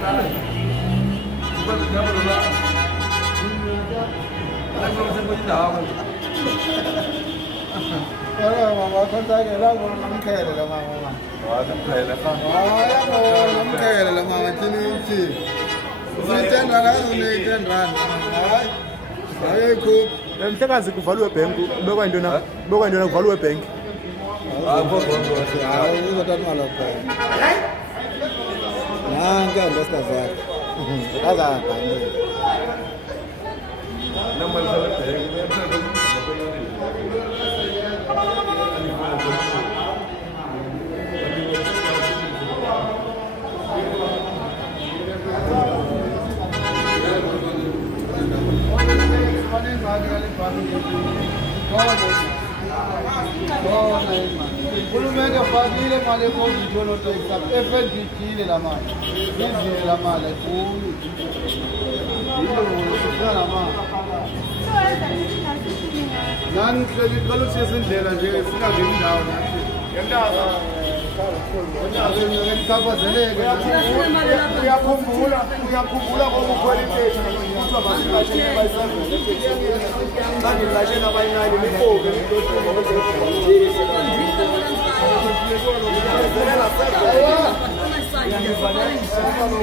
Mama, con tay cái đó nắm khe rồi mama. Nắm khe là không. Nắm khe rồi mama chỉ nên chỉ. Chỉ trên ra đó này trên ra. Đấy cô. Em chắc là sự value bank. Bữa qua indona value bank. Vô tan malu bank. Nah, cái ông bớt ra. Đã ra bank. Năm mươi sáu tiền. Pelo menos eu fazia ele mal com o Jono Texas. É feito de lá mal. Isso lá mal é tudo. Isso lá mal. Não sei qual o season dela já fica bem down, né? Uyakhumbula ngokukhwela impethu kuthiwa masibashele bayisavele sangilashela abayinani lifoke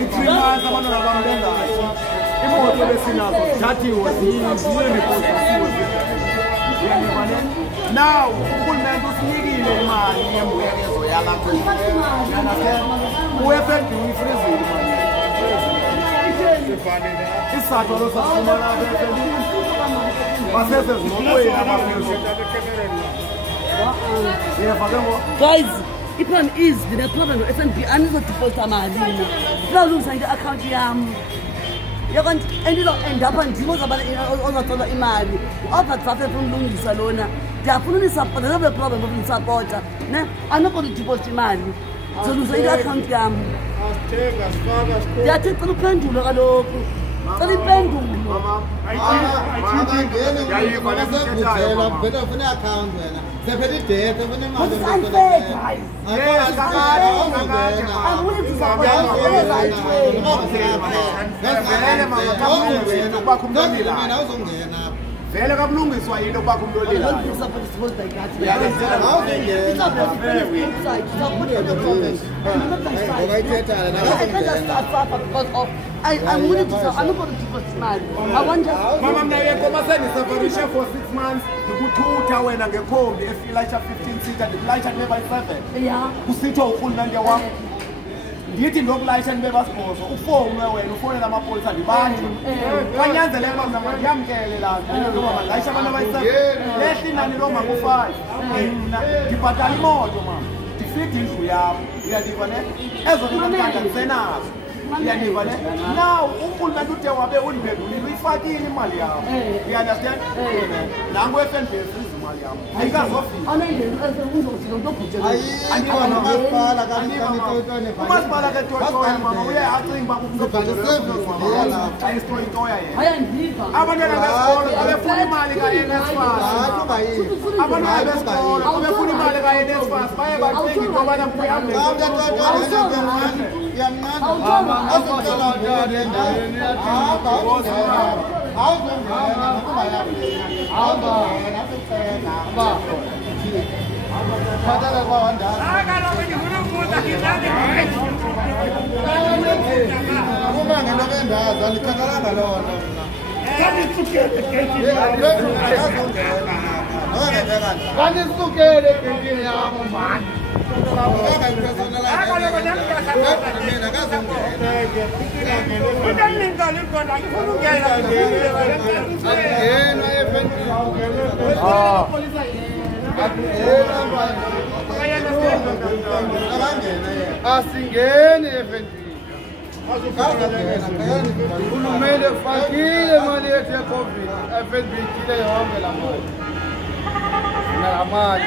i-3 months abantwana bam bengayo imoto besinazo zithathiwe now urhulumente usinikile imali yembuyekezo yalapho u-FNB uyifrizile imali isizathu sasifumana apha basesezimotweni abaphezulu. Guys, the problem is the problem with FNB anizodeposit mali mina kulungisa into account yami yakanti end up ndimo zabana ozathola imali overdraft efuna lona ndiyafuna unisupport the problem of support ne anokho deposit imali zolungisa into account yami ndiyathi cela uphendule kaloku cela impendulo vele kabulungiswa yini okubakho umuntu olilayo mama mna yenkomo sendisafarishe for 6 months ndikuthutha wena ngekhombi efilayisha 15 seater ndikulayisha ndibe bayi-7 kusithiwa urhulumente wam ndithi ndokulayisha ndibe basibhozo ufowunwe wena ufowunela amapolisa ndibantu kwanyanzeleka uba mna mandiyamkele laa nto uba mandayisha abantu abayi-7 lehle inani loo mama u-5 mna ndibhatala imoto mama ndifide indlu yam uyaliva ne ezo ntontanda ndisenazo uyaliva ne now urhulumente ude wabe undiphendulile uyifakile imali yam uyandastand nangu FNB efriza imali yam ayikazofika umasipala ketotoya mama uye acinga uba ayisito intoya yena abantwana besikolo abefuna imali ka-NSFAS abantwana besikolo abefuna imali ka-NSFAS baye bacinga into abana asingene FNB uhulumende fakile imali yethu ye-COVID FNB ikhile yonke la mali